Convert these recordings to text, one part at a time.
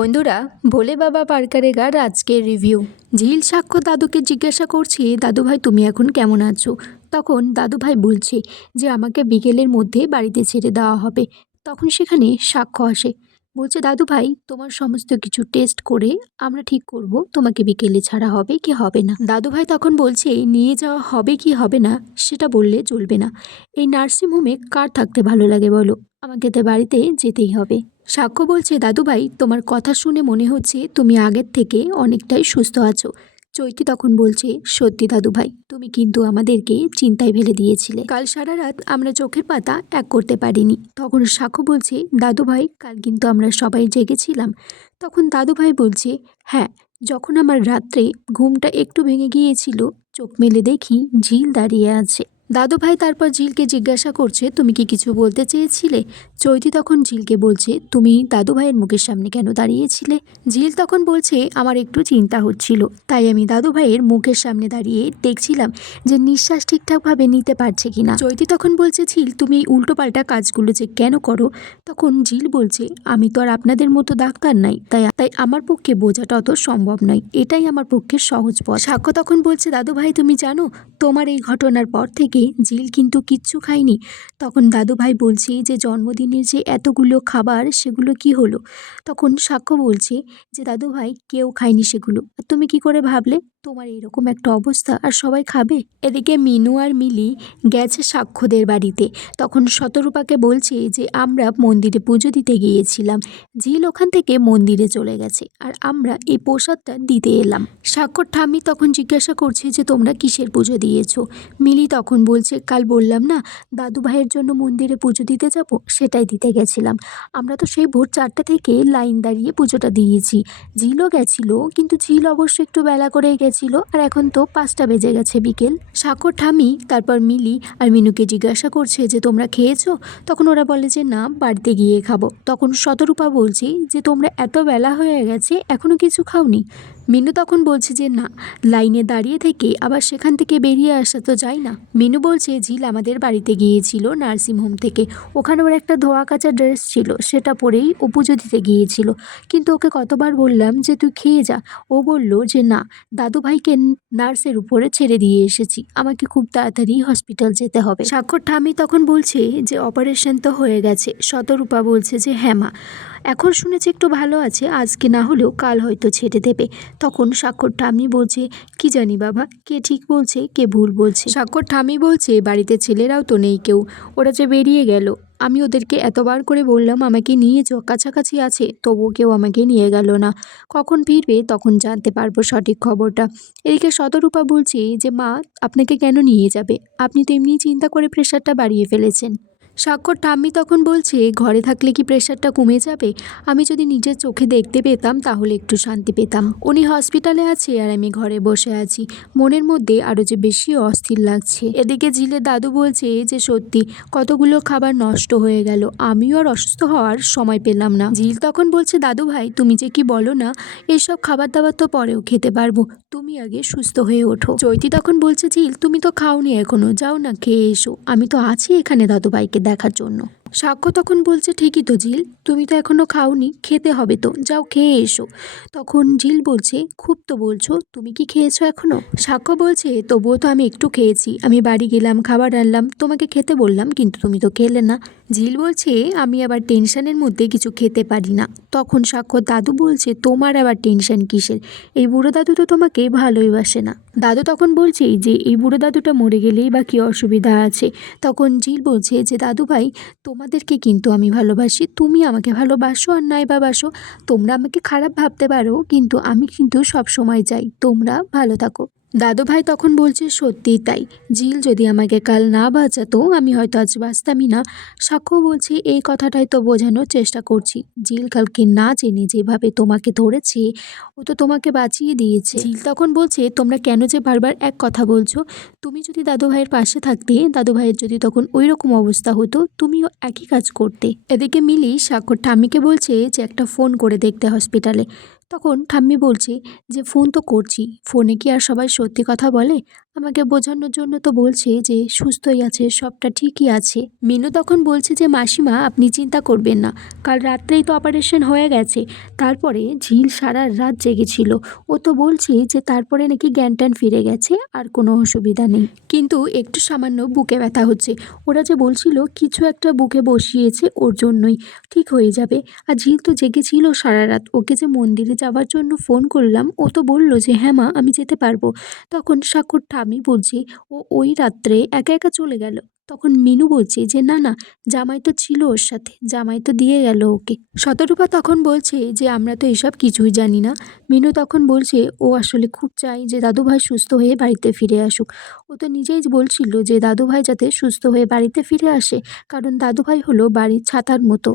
বন্ধুরা, ভোলে বাবা পার্কারেগার আজকের রিভিউ। ঝিল সাক্ষ্য দাদুকে জিজ্ঞাসা করছে, দাদু ভাই তুমি এখন কেমন আছো? তখন দাদু ভাই বলছে যে আমাকে বিকেলের মধ্যে বাড়িতে ছেড়ে দেওয়া হবে। তখন সেখানে সাক্ষ্য আসে, বলছে দাদু ভাই তোমার সমস্ত কিছু টেস্ট করে আমরা ঠিক করব তোমাকে বিকেলে ছাড়া হবে কি হবে না। দাদু ভাই তখন বলছে নিয়ে যাওয়া হবে কি হবে না সেটা বললে চলবে না। এই নার্সিংহোমে কার থাকতে ভালো লাগে বলো, আমাকে তো বাড়িতে যেতেই হবে। সাক্ষ্য বলছে দাদু ভাই তোমার কথা শুনে মনে হচ্ছে তুমি আগের থেকে অনেকটাই সুস্থ আছো। চৈতি তখন বলছে সত্যি দাদু ভাই তুমি কিন্তু আমাদেরকে চিন্তায় ফেলে দিয়েছিলে, কাল সারা রাত আমরা চোখের পাতা এক করতে পারিনি। তখন সাক্ষ্য বলছে দাদু ভাই কাল কিন্তু আমরা সবাই জেগেছিলাম। তখন দাদু ভাই বলছে হ্যাঁ, যখন আমার রাত্রে ঘুমটা একটু ভেঙে গিয়েছিল চোখ মেলে দেখি ঝিল দাঁড়িয়ে আছে। দাদু ভাই তারপর ঝিলকে জিজ্ঞাসা করছে তুমি কি কিছু বলতে চেয়েছিলে? চৈতি তখন ঝিলকে বলছে তুমি দাদু ভাইয়ের মুখের সামনে কেন দাঁড়িয়েছিলে? ঝিল তখন বলছে আমার একটু চিন্তা হচ্ছিল, তাই আমি দাদু ভাইয়ের মুখের সামনে দাঁড়িয়ে দেখছিলাম যে নিঃশ্বাস ঠিকঠাকভাবে নিতে পারছে কিনা। চৈতি তখন বলছে ঝিল তুমি এই উল্টোপাল্টা কাজগুলো যে কেন করো? তখন ঝিল বলছে আমি তো আর আপনাদের মতো ডাক্তার নাই, তাই তাই আমার পক্ষে বোঝাটা অত সম্ভব নয়, এটাই আমার পক্ষে সহজ পথ। সাক্ষ্য তখন বলছে দাদু ভাই তুমি জানো তোমার এই ঘটনার পর থেকে ঝিল কিন্তু কিচ্ছু খায়নি। তখন দাদু ভাই বলছে যে জন্মদিনের যে এতগুলো খাবার সেগুলো কি হলো? তখন সাক্ষ্য বলছে যে দাদু ভাই কেউ খায়নি সেগুলো, আর তুমি কি করে ভাবলে তোমার এরকম একটা অবস্থা আর সবাই খাবে? এদিকে মিনু আর মিলি গেছে সাক্ষ্যদের বাড়িতে। তখন শতরূপাকে বলছে যে আমরা মন্দিরে পুজো দিতে গিয়েছিলাম, ঝিল ওখান থেকে মন্দিরে চলে গেছে আর আমরা এই প্রসাদটা দিতে এলাম। সাক্ষ্যর ঠাম্মি তখন জিজ্ঞাসা করছে যে তোমরা কিসের পুজো দিয়েছো? মিলি তখন বলছে কাল বললাম না দাদু ভাইয়ের জন্য মন্দিরে পুজো দিতে যাব, সেটাই দিতে গেছিলাম। আমরা তো সেই ভোর 4টা থেকে লাইন দাঁড়িয়ে পুজোটা দিয়েছি। ঝিলও গেছিল, কিন্তু ঝিল অবশ্য একটু বেলা করেই গেছিল, আর এখন তো 5টা বেজে গেছে বিকেল। সাক্ষ্যর ঠাম্মি তারপর মিলি আর মিনুকে জিজ্ঞাসা করছে যে তোমরা খেয়েছো? তখন ওরা বলে যে না, বাড়িতে গিয়ে খাবো। তখন শতরূপা বলছে যে তোমরা এত বেলা হয়ে গেছে এখনো কিছু খাওনি? মিনু তখন বলছে যে না, লাইনে দাঁড়িয়ে থেকে আবার সেখান থেকে বেরিয়ে আসা তো যায় না। মিনু বলছে ঝিল আমাদের বাড়িতে গিয়েছিল নার্সিংহোম থেকে, ওখানে ওর একটা ধোয়া কাচা ড্রেস ছিল সেটা পরেই ও পুজো দিতে গিয়েছিল, কিন্তু ওকে কতবার বললাম যে তুই খেয়ে যা, ও বলল যে না, দাদু ভাইকে নার্সের উপরে ছেড়ে দিয়ে এসেছি, আমাকে খুব তাড়াতাড়ি হসপিটাল যেতে হবে। সাক্ষর ঠাম্মি তখন বলছে যে অপারেশন তো হয়ে গেছে। শতরূপা বলছে যে হ্যাঁ মা, এখন শুনেছি একটু ভালো আছে, আজকে না হলেও কাল হয়তো ছেড়ে দেবে। তখন সাক্ষর ঠাম্মি বলছে কি জানি বাবা, কে ঠিক বলছে কে ভুল বলছে। সাক্ষর ঠাম্মি বলছে বাড়িতে ছেলেরাও তো নেই কেউ, ওরা যে বেরিয়ে গেল, আমি ওদেরকে এতবার করে বললাম আমাকে নিয়ে যাও, কাছাকাছি আছে, তবুও কেউ আমাকে নিয়ে গেল না। কখন ফিরবে তখন জানতে পারবো সঠিক খবরটা। এদিকে শতরূপা বলছে যে মা, আপনাকে কেন নিয়ে যাবে, আপনি তো এমনি চিন্তা করে প্রেশারটা বাড়িয়ে ফেলেছেন। সাক্ষর ঠাম্মি তখন বলছে ঘরে থাকলে কি প্রেশারটা কমে যাবে? আমি যদি নিজের চোখে দেখতে পেতাম তাহলে একটু শান্তি পেতাম। উনি হসপিটালে আছে আর আমি ঘরে বসে আছি, মনের মধ্যে আরও যে বেশি অস্থির লাগছে। এদিকে ঝিলের দাদু বলছে যে সত্যি কতগুলো খাবার নষ্ট হয়ে গেল, আমিও আর অসুস্থ হওয়ার সময় পেলাম না। ঝিল তখন বলছে দাদু ভাই তুমি যে কি বলো না, এসব খাবার দাবার তো পরেও খেতে পারবো, তুমি আগে সুস্থ হয়ে ওঠো। চৈতি তখন বলছে ঝিল তুমি তো খাওনি এখনো, যাও না খেয়ে এসো, আমি তো আছি এখানে দাদু ভাইকে দেখার জন্য। সাক্ষ্য তখন বলছে ঠিকই তো ঝিল, তুমি তো এখনো খাওনি, খেতে হবে তো, যাও খেয়ে এসো। তখন ঝিল বলছে খুব তো বলছো, তুমি কি খেয়েছো এখনো? সাক্ষ্য বলছে তবুও তো আমি একটু খেয়েছি, আমি বাড়ি গেলাম খাবার আনলাম তোমাকে খেতে বললাম, কিন্তু তুমি তো খেলে না। ঝিল বলছে আমি আবার টেনশনের মধ্যে কিছু খেতে পারি না। তখন সাক্ষ্য দাদু বলছে তোমার আবার টেনশন কিসের, এই বুড়ো দাদু তো তোমাকে ভালোই বাসে না। দাদু তখন বলছে যে এই বুড়ো দাদুটা মরে গেলেই বা কী অসুবিধা আছে। তখন ঝিল বলছে যে দাদু ভাই তোমাদেরকে কিন্তু আমি ভালোবাসি, তুমি আমাকে ভালোবাসো আর নাই বা বাসো, তোমরা আমাকে খারাপ ভাবতে পারো, কিন্তু আমি কিন্তু সব সময় চাই তোমরা ভালো থাকো। দাদু ভাই তখন বলছে সত্যিই তাই, ঝিল যদি আমাকে কাল না বাঁচাতো আমি হয়তো আজ বাঁচতামই না। সাক্ষ্য বলছে এই কথাটাই তো বোঝানোর চেষ্টা করছি, ঝিল কালকে না জেনে যেভাবে তোমাকে ধরেছে ও তো তোমাকে বাঁচিয়ে দিয়েছে। ঝিল তখন বলছে তোমরা কেন যে বারবার এক কথা বলছো, তুমি যদি দাদু ভাইয়ের পাশে থাকতে, দাদু ভাইয়ের যদি তখন ওই রকম অবস্থা হতো তুমিও একই কাজ করতে। এদিকে মিলি সাক্ষর ঠাম্মিকে বলছে যে একটা ফোন করে দেখতে হসপিটালে। তখন ঠাম্মি বলছে যে ফোন তো করছি, ফোনে কি আর সবাই সত্যি কথা বলে? আমাকে বোঝানোর জন্য তো বলছে যে সুস্থই আছে, সবটা ঠিকই আছে। মিনু তখন বলছে যে মাসিমা আপনি চিন্তা করবেন না, কাল রাত্রেই তো অপারেশন হয়ে গেছে। তারপরে ঝিল সারা রাত জেগেছিল। ও তো বলছে যে তারপরে নাকি জ্ঞান ট্যান ফিরে গেছে, আর কোনো অসুবিধা নেই, কিন্তু একটু সামান্য বুকে ব্যথা হচ্ছে। ওরা যে বলছিল কিছু একটা বুকে বসিয়েছে, ওর জন্যই ঠিক হয়ে যাবে। আর ঝিল তো জেগেছিল সারা রাত। ওকে যে মন্দিরে যাওয়ার জন্য ফোন করলাম, ও তো বলল যে হ্যাঁ মা আমি যেতে পারবো। তখন সাক্ষর ঠামি বলছে ও ওই রাত্রে একা একা চলে গেল। তখন মিনু বলছে যে না না, জামাই তো ছিল ওর সাথে, জামাই তো দিয়ে গেল ওকে। শতরূপা তখন বলছে যে আমরা তো এসব কিছুই জানি না। মিনু তখন বলছে ও আসলে খুব চাই যে দাদুভাই সুস্থ হয়ে বাড়িতে ফিরে আসুক। ও তো নিজেই বলছিল যে দাদুভাই যাতে সুস্থ হয়ে বাড়িতে ফিরে আসে, কারণ দাদুভাই হলো বাড়ির ছাতার মতো।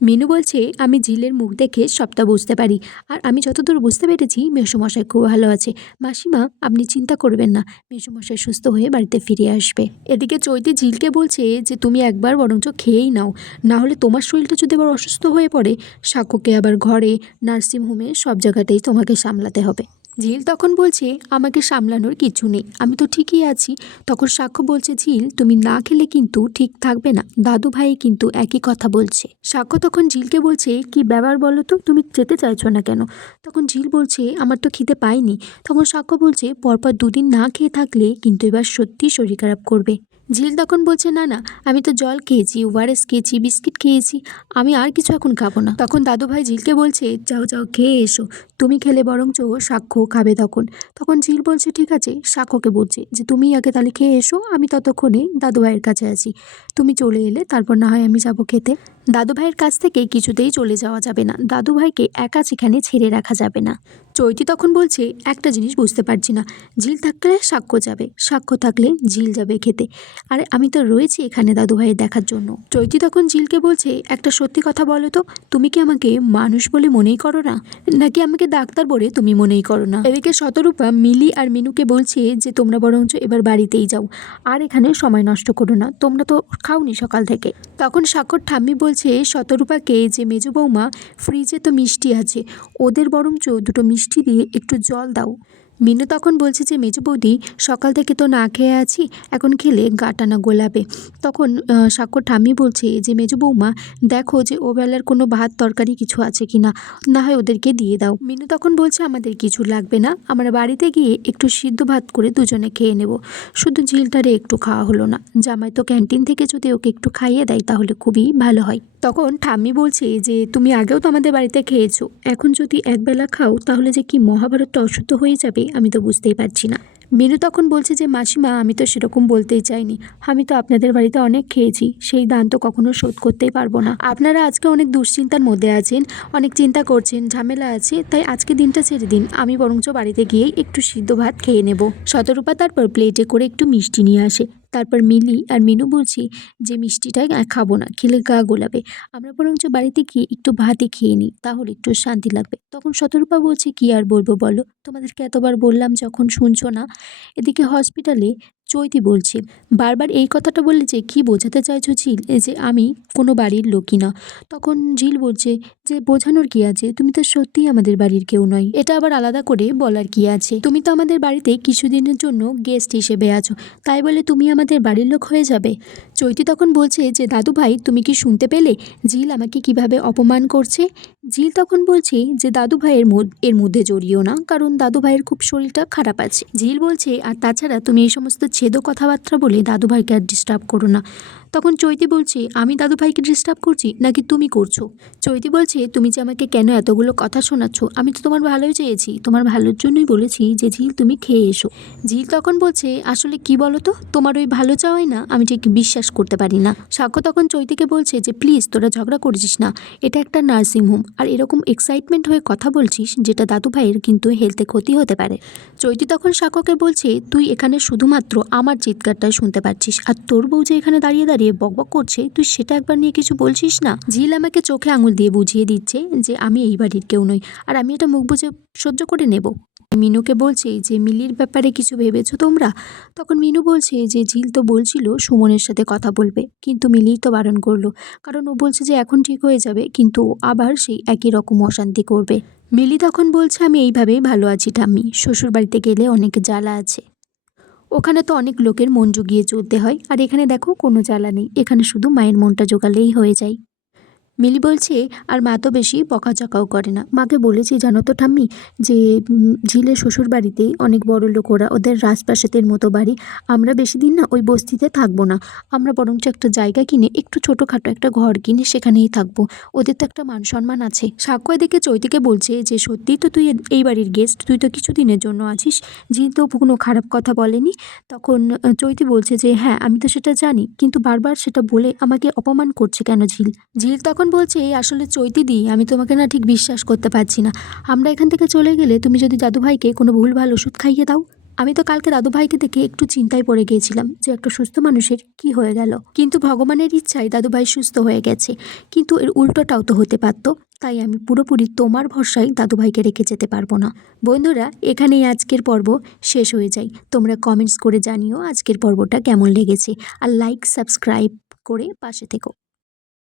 মিনু বলছে আমি ঝিলের মুখ দেখে সবটা বুঝতে পারি, আর আমি যতদূর বুঝতে পেরেছি মেসোমশাই খুব ভালো আছে। মাসিমা আপনি চিন্তা করবেন না, মেসোমশাই সুস্থ হয়ে বাড়িতে ফিরে আসবে। এদিকে চৈতি ঝিলকে বলছে যে তুমি একবার বরঞ্চ খেয়েই নাও, না হলে তোমার শরীরটা যদি আবার অসুস্থ হয়ে পড়ে, সাক্ষ্যকে আবার ঘরে, নার্সিংহোমে সব জায়গাতেই তোমাকে সামলাতে হবে। ঝিল তখন বলছে আমাকে সামলানোর কিছু নেই, আমি তো ঠিকই আছি। তখন সাক্ষ্য বলছে ঝিল তুমি না খেলে কিন্তু ঠিক থাকবে না, দাদু ভাই কিন্তু একই কথা বলছে। সাক্ষ্য তখন ঝিলকে বলছে কি ব্যাপার বলো তো, তুমি যেতে চাইছো না কেন? তখন ঝিল বলছে আমার তো খিদে পাইনি। তখন সাক্ষ্য বলছে পরপর দুদিন না খেয়ে থাকলে কিন্তু এবার সত্যি শরীর খারাপ করবে। ঝিল তখন বলছে না না, আমি তো জল খেয়েছি, ওআরএস খেয়েছি, বিস্কিট খেয়েছি, আমি আর কিছু এখন খাবো না। তখন দাদু ভাই ঝিলকে বলছে যাও যাও খেয়ে এসো, তুমি খেলে বরঞ্চ সাক্ষ্য খাবে। তখন তখন ঝিল বলছে ঠিক আছে, সাক্ষ্যকে বলছে যে তুমি আগে তাহলে খেয়ে এসো, আমি ততক্ষণে দাদু ভাইয়ের কাছে আছি, তুমি চলে এলে তারপর না হয় আমি যাবো খেতে। দাদু ভাইয়ের কাছ থেকে কিছুতেই চলে যাওয়া যাবে না, দাদু ভাইকে একা সেখানে ছেড়ে রাখা যাবে না। চৈতি তখন বলছে একটা জিনিস বুঝতে পারছি না, ঝিল থাকলে সাক্ষ্য যাবে, সাক্ষ্য থাকলে ঝিল যাবে খেতে, আর আমি তো রয়েছি এখানে দাদু ভাইয়ের দেখার জন্য। চৈতি তখন ঝিলকে বলছে একটা সত্যি কথা বলো তো, তুমি কি আমাকে মানুষ বলে মনেই করো না, নাকি আমাকে ডাক্তার বলে তুমি মনেই করো না? এদিকে শতরূপা মিলি আর মিনুকে বলছে যে তোমরা বরঞ্চ এবার বাড়িতেই যাও, আর এখানে সময় নষ্ট করো না, তোমরা তো খাওনি সকাল থেকে। তখন সাক্ষর ঠাম্মি বলছে শতরূপাকে যে মেজো বৌমা ফ্রিজে তো মিষ্টি আছে, ওদের বরঞ্চ দুটো মিষ্টি দিয়ে একটু জল দাও। মিনু তখন বলছে যে মেজো বৌদি সকাল থেকে তো না খেয়ে আছি, এখন খেলে গাটা না গোলাবে। তখন সাক্ষর ঠাম্মি বলছে যে মেজো বৌমা দেখো যে ও বেলার কোনো ভাত তরকারি কিছু আছে কিনা, না হয় ওদেরকে দিয়ে দাও। মিনু তখন বলছে আমাদের কিছু লাগবে না, আমরা বাড়িতে গিয়ে একটু সিদ্ধ ভাত করে দুজনে খেয়ে নেব, শুধু ঝিলটারে একটু খাওয়া হলো না, জামাই তো ক্যান্টিন থেকে যদি ওকে একটু খাইয়ে দেয় তাহলে খুবই ভালো হয়। তখন ঠাম্মি বলছে যে তুমি আগেও তো আমাদের বাড়িতে খেয়েছো, এখন যদি একবেলা খাও তাহলে যে কি মহাভারতটা অশুদ্ধ হয়ে যাবে আমি তো বুঝতেই পারছি না। মিনু তখন বলছে যে মাসিমা আমি তো সেরকম বলতেই চাইনি, আমি তো আপনাদের বাড়িতে অনেক খেয়েছি, সেই দান তো কখনো শোধ করতেই পারবো না। আপনারা আজকে অনেক দুশ্চিন্তার মধ্যে আছেন, অনেক চিন্তা করছেন, ঝামেলা আছে, তাই আজকে দিনটা ছেড়ে দিন, আমি বরঞ্চ বাড়িতে গিয়ে একটু সিদ্ধ ভাত খেয়ে নেব। শতরূপা তারপর প্লেটে করে একটু মিষ্টি নিয়ে আসে। তারপর মিলি আর মিনু বলছি যে মিষ্টিটা খাবো না, খেলে গা গোলাবে, আমরা বরঞ্চ বাড়িতে গিয়ে একটু ভাতই খেয়ে নিই, তাহলে একটু শান্তি লাগবে। তখন শতরূপা বলছে কি আর বলবো বলো, তোমাদেরকে এতবার বললাম যখন শুনছো না। এদিকে হসপিটালে চৈতি বলছে বারবার এই কথাটা বললে যে কি বোঝাতে চাইছো ঝিল, এই যে আমি কোনো বাড়ির লোকই না। তখন ঝিল বলছে যে বোঝানোর কি আছে, তুমি তো সত্যিই আমাদের বাড়ির কেউ নয়, এটা আবার আলাদা করে বলার কি আছে, তুমি তো আমাদের বাড়িতে কিছুদিনের জন্য গেস্ট হিসেবে আছো, তাই বলে তুমি আমাদের বাড়ির লোক হয়ে যাবে। চৈতি তখন বলছে যে দাদু ভাই তুমি কি শুনতে পেলে ঝিল আমাকে কিভাবে অপমান করছে? ঝিল তখন বলছে যে দাদু ভাইয়ের এর মধ্যে জড়িও না, কারণ দাদু ভাইয়ের খুব শরীরটা খারাপ আছে। ঝিল বলছে আর তাছাড়া তুমি এই সমস্ত ছেদো কথাবার্তা বলে দাদু ভাইকে আর ডিস্টার্ব করো না। তখন চৈতি বলছে আমি দাদু ভাইকে ডিস্টার্ব করছি নাকি তুমি করছো? চৈতি বলছে তুমি যে আমাকে কেন এতগুলো কথা শোনাচ্ছ, আমি তো তোমার ভালোই চেয়েছি, তোমার ভালোর জন্যই বলেছি যে ঝিল তুমি খেয়ে এসো। ঝিল তখন বলছে আসলে কি বলো তো, তোমার ওই ভালো চাওয়াই না আমি ঠিক বিশ্বাস করতে পারি না। সাক্ষ্য তখন চৈতিকে বলছে যে প্লিজ তোরা ঝগড়া করছিস না, এটা একটা নার্সিংহোম, আর এরকম এক্সাইটমেন্ট হয়ে কথা বলছিস যেটা দাদু ভাইয়ের কিন্তু হেলথে ক্ষতি হতে পারে। চৈতি তখন সাক্ষ্যকে বলছে তুই এখানে শুধুমাত্র আমার চিৎকারটাই শুনতে পাচ্ছিস, আর তোর বউ যে এখানে দাঁড়িয়ে দাঁড়িয়ে বকবক করছে তুই সেটা একবার নিয়ে কিছু বলছিস না। ঝিল আমাকে চোখে আঙুল দিয়ে বুঝিয়ে দিচ্ছে যে আমি এই বাড়ির কেউ নই, আর আমি এটা মুখ বুঝে সহ্য করে নেব। মিনুকে বলছে যে মিলির ব্যাপারে কিছু ভেবেছো তোমরা? তখন মিনু বলছে যে ঝিল তো বলছিল সুমনের সাথে কথা বলবে, কিন্তু মিলি তো বারণ করলো, কারণ ও বলছে যে এখন ঠিক হয়ে যাবে, কিন্তু আবার সেই একই রকম অশান্তি করবে। মিলি তখন বলছে আমি এইভাবেই ভালো আছি ঠাম্মি, শ্বশুর বাড়িতে গেলে অনেক জ্বালা আছে। ওখানে তো অনেক লোকের মন জুগিয়ে চলতে হয়, আর এখানে দেখো কোনো জ্বালা নেই, এখানে শুধু মায়ের মনটা জোগালেই হয়ে যায়। মিলি বলছে, আর মা তো বেশি বকাঝকাও করে না। মাকে বলেছি জানো তো ঠাম্মি, যে ঝিলের শ্বশুর বাড়িতেই অনেক বড় লোক, ওরা ওদের রাজপ্রাসাদের মতো বাড়ি। আমরা বেশি দিন না ওই বস্তিতে থাকবো না, আমরা বরঞ্চ একটা জায়গা কিনে একটু ছোটোখাটো একটা ঘর কিনে সেখানেই থাকবো। ওদের তো একটা মান সম্মান আছে। সাক্ষ্য এদিকে চৈতিকে বলছে যে সত্যিই তো তুই এই বাড়ির গেস্ট, তুই তো কিছুদিনের জন্য আছিস, ঝিল তো কোনো খারাপ কথা বলেনি। তখন চৈতি বলছে যে হ্যাঁ আমি তো সেটা জানি, কিন্তু বারবার সেটা বলে আমাকে অপমান করছে কেন ঝিল। ঝিল তখন বলছে, আসলে চৈতিদি আমি তোমাকে না ঠিক বিশ্বাস করতে পারছি না। আমরা এখান থেকে চলে গেলে তুমি যদি দাদুভাইকে কোনো ভুলভাল ওষুধ খাইয়ে দাও। আমি তো কালকে দাদুভাইকে দেখে একটু চিন্তায় পড়ে গিয়েছিলাম যে একটা সুস্থ মানুষের কি হয়ে গেল, কিন্তু ভগবানের ইচ্ছায় দাদুভাই সুস্থ হয়ে গেছে। কিন্তু এর উল্টোটাও তো হতে পারত, তাই আমি পুরোপুরি তোমার ভরসায় দাদুভাইকে রেখে যেতে পারবো না। বন্ধুরা, এখানেই আজকের পর্ব শেষ হয়ে যায়। তোমরা কমেন্টস করে জানিও আজকের পর্বটা কেমন লেগেছে, আর লাইক সাবস্ক্রাইব করে পাশে থেকো।